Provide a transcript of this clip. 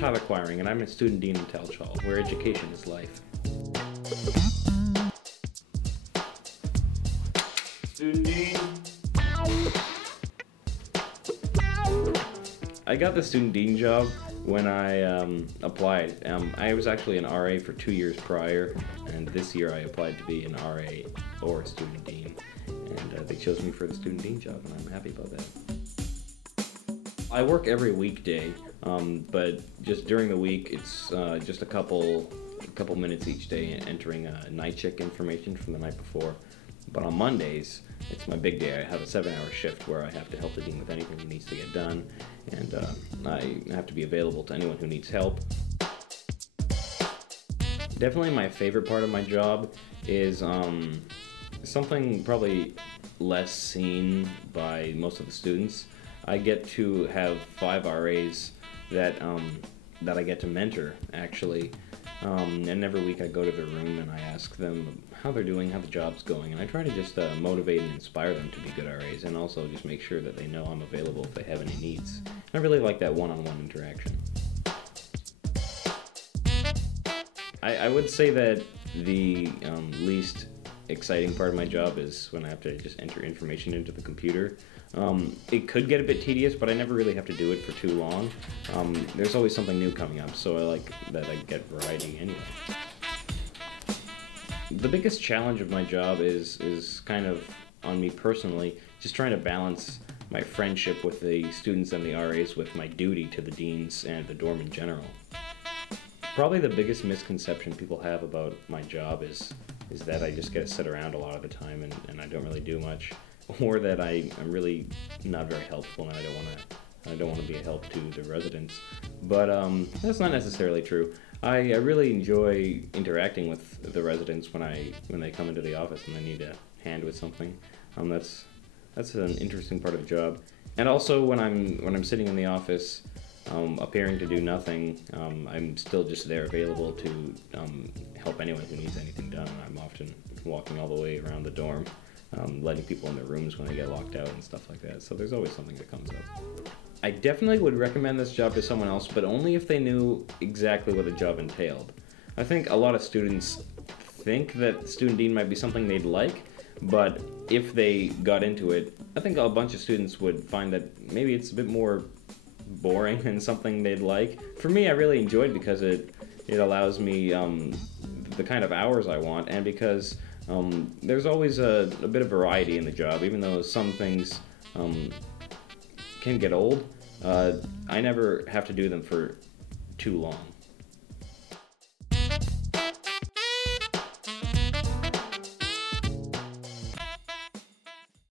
Tyler Quiring, and I'm a student dean in Telchall, where education is life. Student dean. I got the student dean job when I applied. I was actually an RA for 2 years prior, and this year I applied to be an RA or student dean, and they chose me for the student dean job, and I'm happy about that. I work every weekday, but just during the week it's just a couple minutes each day entering night check information from the night before. But on Mondays, it's my big day. I have a 7-hour shift where I have to help the dean with anything he needs to get done, and I have to be available to anyone who needs help. Definitely my favorite part of my job is something probably less seen by most of the students. I get to have 5 RAs that I get to mentor, actually. And every week I go to their room and I ask them how they're doing, how the job's going, and I try to just motivate and inspire them to be good RAs, and also just make sure that they know I'm available if they have any needs. And I really like that one-on-one interaction. I would say that the least exciting part of my job is when I have to just enter information into the computer. It could get a bit tedious, but I never really have to do it for too long. There's always something new coming up, so I like that I get variety anyway. The biggest challenge of my job is kind of on me personally, just trying to balance my friendship with the students and the RAs with my duty to the deans and the dorm in general. Probably the biggest misconception people have about my job is that I just get to sit around a lot of the time and I don't really do much, or that I'm really not very helpful and I don't want to be a help to the residents. But that's not necessarily true. I really enjoy interacting with the residents when they come into the office and they need a hand with something. That's an interesting part of the job. And also when I'm sitting in the office, appearing to do nothing, I'm still just there available to help anyone who needs anything done. I'm often walking all the way around the dorm, letting people in their rooms when they get locked out and stuff like that. So there's always something that comes up. I definitely would recommend this job to someone else, but only if they knew exactly what the job entailed. I think a lot of students think that student dean might be something they'd like, but if they got into it, I think a bunch of students would find that maybe it's a bit more boring and something they'd like. For me, I really enjoyed because it allows me the kind of hours I want, and because there's always a bit of variety in the job, even though some things can get old. I never have to do them for too long.